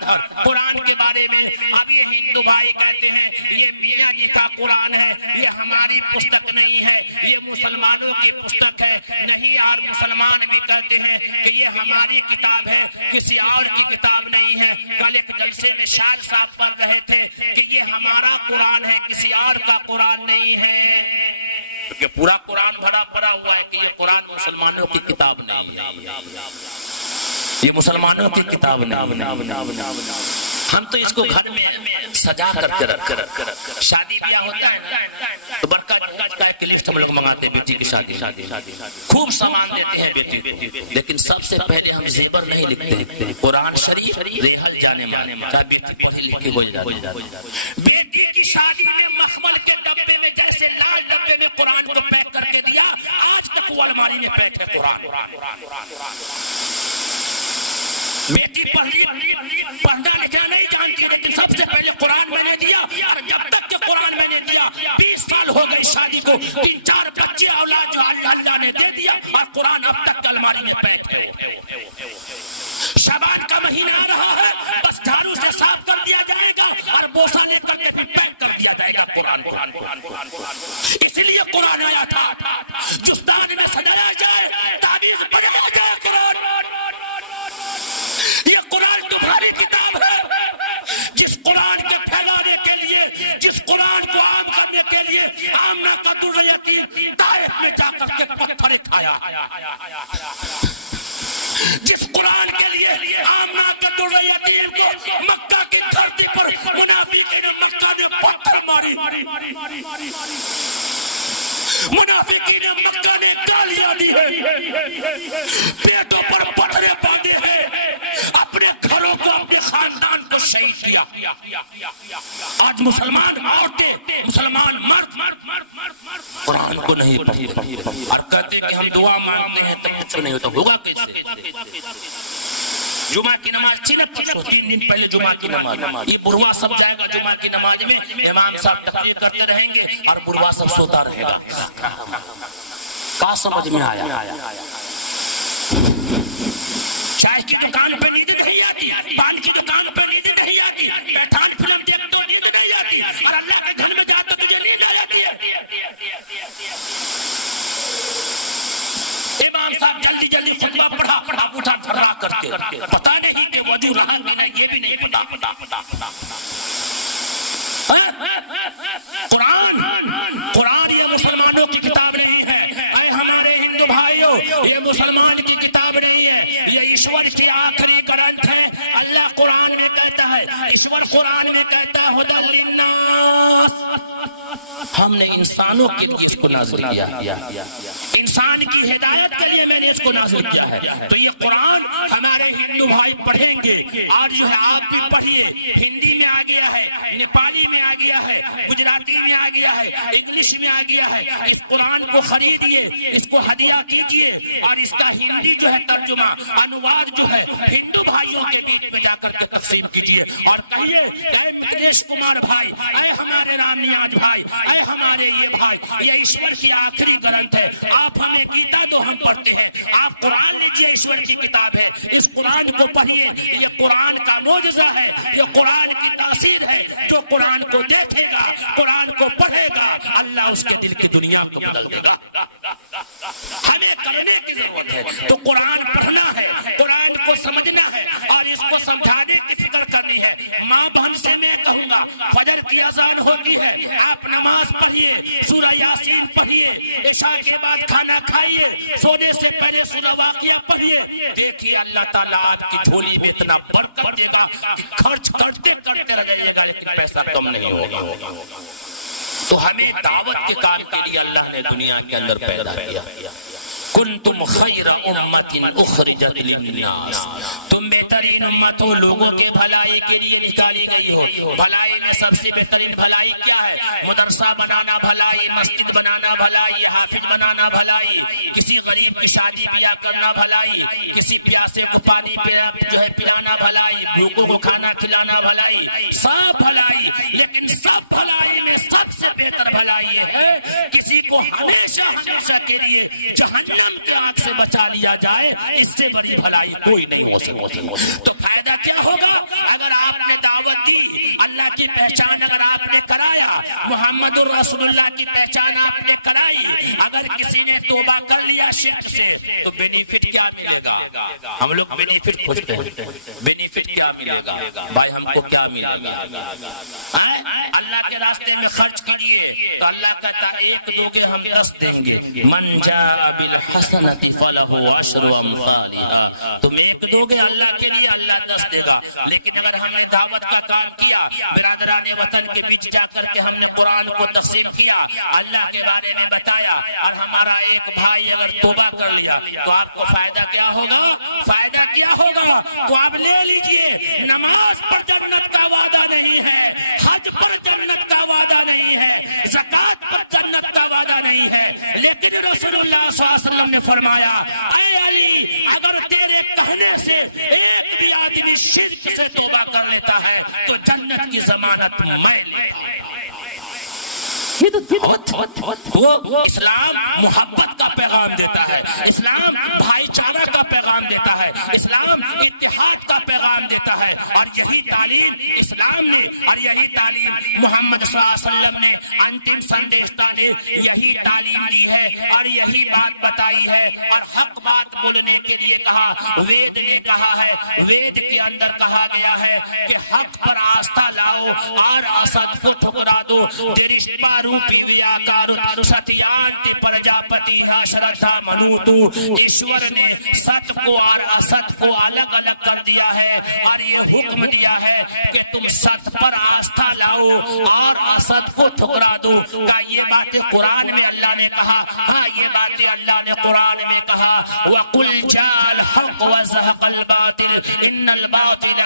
دھر قرآن کے بارے میں. اب یہ ہندو بھائی کہتے ہیں یہ میاں جی کا قرآن ہے, یہ ہماری پستک نہیں ہے, یہ مسلمانوں کی پستک ہے. نہیں یار, مسلمان بھی کہتے ہیں کہ یہ ہماری کتاب ہے, کسی اور کی کتاب نہیں ہے. کل ایک جلسے میں شاہ صاحب پڑھ رہے تھے کہ یہ ہمارا قرآن ہے, کسی اور کا قرآن نہیں ہے. کہ پورا قرآن بھرا پڑا ہوا ہے کہ یہ قرآن مسلمانوں کی کتاب نہیں ہے, یہ مسلمانوں کی کتاب نہیں. ہم تو اس کو گھر میں سجا کر کے رکھ کر شادی بیاہ ہوتا ہے نا تو بڑکا کا ایک لسٹ ہم لوگ منگاتے ہیں بیٹی کی شادی, خوب سامان دیتے ہیں بیٹی. لیکن سب سے پہلے ہم زیور نہیں لکھتے, قرآن شریف ریحل جانے مانے, چاہے بیٹی پڑھی لکھی ہو جائے. بیٹی کی شادی میں مخمل کے ڈبے میں جیسے لال ڈبے میں قرآن کو پیک کر کے دیا, آج تک وہ الماری میں پیک ہے قرآن. بیٹی پڑھنا لکھنا نہیں جانتی, لیکن سب سے پہلے قرآن میں نے دیا. اور جب تک کہ قرآن میں نے دیا, 20 سال ہو گئی شادی کو, 3-4 بچے اولاد جو اللہ نے دے دیا, اور قرآن اب تک الماری میں پیک ہے. شعبان کا مہینہ آ رہا ہے, بس جھاڑو سے صاف کر دیا جائے گا اور بوسا لے کر کے پیک کر دیا جائے گا قرآن. اسی لیے قرآن آیا تھا, جسدان میں سجایا جائے, تعویذ بنایا جائے. قرآن تمہاری کتاب ہے, جس قرآن کے پھیلانے کے لیے, جس قرآن کو عام کرنے کے لیے آمنہ کا در یتیم طائف میں جا کر کے پتھر کھایا. جس قرآن کے لیے آمنہ کا در یتیم کو مکہ کی دھرتی پر منافقین مکہ نے پتھر ماری, منافقین مکہ نے گالیاں دی ہے, پیٹوں پر پتھریں باندھے ہیں, اپنے گھروں کو اپنے خاندان کو شہید کیا. آج مسلمان عورتیں مسلمان مرد قرآن کو نہیں پڑھتے اور کہتے کہ ہم دعا مانگتے ہیں تب کچھ نہیں ہوتا. ہوگا کیسے؟ جمعہ کی نماز چلت پڑھو 3 دن پہلے جمعہ کی نماز. یہ بروا سب جائے گا جمعہ کی نماز میں, امام صاحب تقریر کرتے رہیں گے اور بروا سب سوتا رہے گا. کیا سمجھ میں آیا؟ چائے کی دکان پہ نیند نہیں آتی, پان کی دکان پہ نیند نہیں آتی, پٹھان فلم دیکھ تو نیند نہیں آتی, اور اللہ کے گھر میں جا کر تجھے نیند آ جاتی ہے. امام صاحب جلدی جلدی خطبہ پڑھا, اب اٹھا تھرا کر کے پتا نہیں کہ وضو رہا کہ نہیں, یہ بھی نہیں پتا. قرآن یہ مسلمانوں کی کتاب نہیں ہے. اے ہمارے ہندو بھائیوں, یہ مسلمان کی کتاب نہیں ہے, یہ ایشور کی آخری گرنتھ ہے. اللہ قرآن میں کہتا ہے, ایشور قرآن میں کہتا ہے ہدی للناس. ہم نے انسانوں کے لیے اس کو نازل کیا, انسان کی ہدایت کے لیے میں نے اس کو نازل کیا ہے. تو یہ قرآن ہمارے ہندو بھائی پڑھیں گے, اور جو ہے آپ بھی پڑھیے. ہندی میں آ گیا ہے, نیپالی میں آ گیا ہے, گجراتی میں آ گیا ہے, انگلش میں آ گیا ہے. اس قرآن کو خریدیے, اس کو ہدیہ کیجیے, اور اس کا ہندی جو ہے ترجمہ انواد جو ہے ہندو بھائیوں کے بیچ میں جا کر کے تقسیم کیجیے, اور کہیے اے مکیش کمار بھائی, اے ہمارے رام نیاز بھائی, اے ہمارے یہ بھائی, یہ ایشور کی آخری گرنتھ ہے. آپ ہمیں گیتا تو ہم پڑھتے ہیں, آپ قرآن لیجیے, ایشور کی کتاب ہے, اس قرآن کو پڑھیے. یہ قرآن کا معجزہ ہے, یہ قرآن کی تاثیر ہے. جو قرآن کو دیکھے گا, قرآن کو پڑھے گا, اللہ اس کے دل کی دنیا کو بدل دے گا. ہمیں کرنے کی ضرورت ہے تو قرآن پڑھنا ہے, قرآن کو سمجھنا ہے, اور اس کو سمجھانے کی فکر کرنی ہے. ماں بہن سے میں کہوں گا, فجر کی اذان ہوتی ہے, آپ نماز پڑھیے, سورہ یاسین پڑھیے, عشاء کے بعد کھانا کھائیے, سونے سے پہلے سورہ واقعہ پڑھیے. دیکھیے اللہ تعالیٰ آپ کی جھولی میں اتنا برکت دے گا کہ خرچ کرتے کرتے رہ جائیے گا, لیکن پیسہ کم نہیں ہوگا. تو ہمیں دعوت کے کام کے لیے اللہ نے دنیا کے اندر پیدا کیا. کنتم خیر امت اخرجت للناس, تم بہترین امت ہو, لوگوں کے بھلائی کے لیے نکالی گئی ہو. بھلائی میں سب سے بہترین بھلائی کیا ہے؟ مدرسہ بنانا بھلائی, مسجد بنانا بھلائی, حافظ بنانا بھلائی, کسی غریب کی شادی بیاہ کرنا بھلائی, کسی پیاسے کو پانی جو ہے پلانا بھلائی, بھوکوں کو کھانا کھلانا بھلائی, سب بھلائی. لیکن سب بھلائی میں سب سے بہتر بھلائی ہے کسی کو ہمیشہ ہمیشہ کے لیے جہنم کی آگ سے بچا لیا جائے. اس سے بڑی بھلائی کوئی نہیں ہو سکتی. تو فائدہ کیا ہوگا اگر آپ نے دعوت دی, اللہ کی پہچان اگر آپ نے کرایا, محمد الرسول اللہ کی پہچان آپ نے کرائی, اگر کسی نے توبہ کر لیا شرک سے, تو بینیفٹ کیا ملے گا؟ ہم لوگ بینیفٹ پوچھتے ہیں, بینیفٹ کیا ملے گا بھائی, ہم کو کیا ملے گا؟ اللہ کے راستے میں خرچ کریے تو اللہ کہتا ہے ایک دو گے ہم 10 دیں گے. من جاء بالحسنۃ فلہ عشر امثالها, تم ایک دو گے اللہ کے لیے, اللہ 10 دے گا. لیکن اگر ہم نے دعوت کا کام کیا, برادران وطن کے بیچ جا کر کے ہم نے قرآن کو تقسیم کیا, اللہ کے بارے میں بتایا, اور ہمارا ایک بھائی اگر توبہ کر لیا, تو آپ کو فائدہ کیا ہوگا؟ فائدہ کیا ہوگا؟ تو آپ لے لیجئے, نماز پر جنت کا وعدہ نہیں ہے, حج پر جنت کا وعدہ نہیں ہے, زکات پر جنت کا وعدہ نہیں ہے, لیکن رسول اللہ صلی اللہ علیہ وسلم نے فرمایا, اے علی اگر تیرے کہنے سے ایک بھی آدمی شرک سے توبہ کر لیتا ہے تو جنت کی ضمانت میں لیتا. تو اسلام محبت کا پیغام دیتا ہے, اسلام بھائی چارہ کا پیغام دیتا ہے, اسلام اتحاد کا پیغام دیتا ہے, اور یہی تعلیم اسلام نے, اور یہی تعلیم محمد صلی اللہ علیہ وسلم نے, انتم سندیشتا نے یہی تعلیم دی ہے, اور یہی بات بتائی ہے, اور حق بات بولنے کے لیے کہا. وید نے کہا ہے, وید کے اندر کہا گیا ہے کہ حق پر آستھا لاؤ اور اسد کو ٹھکرا دو. روپی ویاکار ستیانتی پرجاپتی شرطا منوتو, ایشور نے ست کو اور اسد کو الگ الگ کر دیا ہے, اور یہ حکم دیا ہے کہ تم ست پر آستھا لاؤ اور اسد کو ٹھکرا دو. کیا یہ باتیں قرآن میں اللہ نے کہا؟ ہاں, یہ باتیں اللہ نے قرآن میں کہا. وَقُلْ جَاءَ الْحَقُّ وَزَهَقَ الْبَاطِلُ إِنَّ الْبَاطِلَ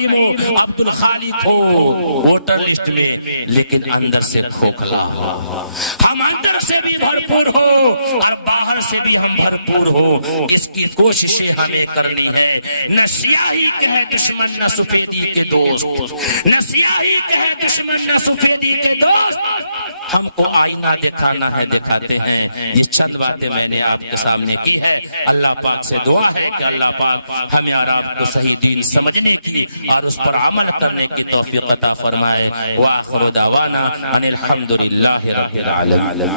فہیم ہو، عبد الخالق ہو ووٹر لسٹ میں، لیکن اندر سے کھوکھلا ہو. ہم اندر سے بھی بھرپور ہو اور باہر سے بھی ہم بھرپور ہو. اس کی کوششیں ہمیں کرنی ہے. نہ سیاہی کے ہے دشمن نہ سفیدی کے دوست، نہ سیاہی کے ہے دشمن نہ سفیدی کے دوست. ہم کو آئینہ دکھانا ہے، دکھاتے ہیں. یہ چند باتیں میں نے آپ کے سامنے کی ہے. اللہ پاک سے دعا ہے کہ اللہ پاک ہمیں اور آپ کو صحیح دین سمجھنے کی اور اس پر عمل کرنے کی توفیق عطا فرمائے. وآخر دعوانا ان الحمد للہ رب العالمین.